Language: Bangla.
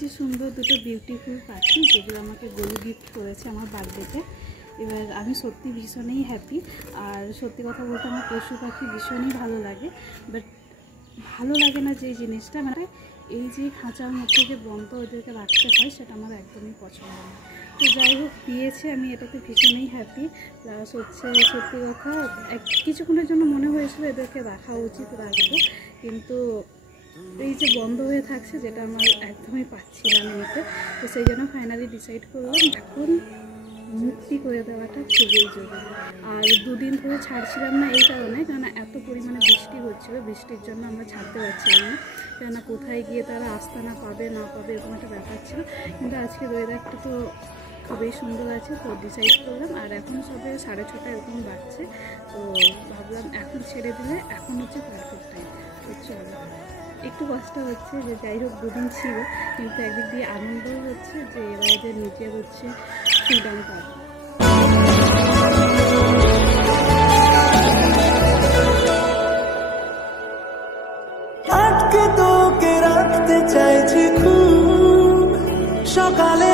যে সুন্দর দুটো বিউটিফুল পাখি যেগুলো আমাকে গলু গিফট করেছে আমার বার্থডেতে। এবার আমি সত্যি ভীষণই হ্যাপি। আর সত্যি কথা বলতে আমার পশু পাখি ভীষণই ভালো লাগে, বাট ভালো লাগে না যে জিনিসটা মানে এই যে খাঁচার মধ্যে যে বন্ধ ওদেরকে রাখতে হয় সেটা আমার একদমই পছন্দ না। তো যাই হোক দিয়েছে, আমি এটাতে ভীষণই হ্যাপি। প্লাস হচ্ছে সত্যি কথা কিছুক্ষণের জন্য মনে হয়েছিল এদেরকে রাখা উচিত, রাখবো, কিন্তু এই যে বন্ধ হয়ে থাকছে যেটা আমার একদমই পাচ্ছিলাম নিতে। তো সেই জন্য ফাইনালি ডিসাইড করলাম এখন মুক্তি করে দেওয়াটা খুবই জরুরি। আর দুদিন ধরে ছাড়ছিলাম না এই কারণে, কেননা এত পরিমাণে বৃষ্টি হচ্ছিলো, বৃষ্টির জন্য আমরা ছাড়তে পারছিলাম না, কেননা কোথায় গিয়ে তারা আস্তানা পাবে না পাবে এরকম একটা ব্যাপার ছিল। কিন্তু আজকে ওয়েদারটা তো খুবই সুন্দর আছে, তো ডিসাইড করলাম। আর এখন সবে 6:30 এরকম বাজছে, তো ভাবলাম এখন ছেড়ে দিলে এখন হচ্ছে পারফেক্ট টাইম। তো চলো, একটু কষ্ট হচ্ছে যে যাই হোক দুদিন ছিল, কিন্তু একদিক দিয়ে আনন্দও হচ্ছে যে এবার যে নিজের হচ্ছে ফ্রিডম পাবো। আটকে তোকে রাখতে চাইছি খুব, সকালে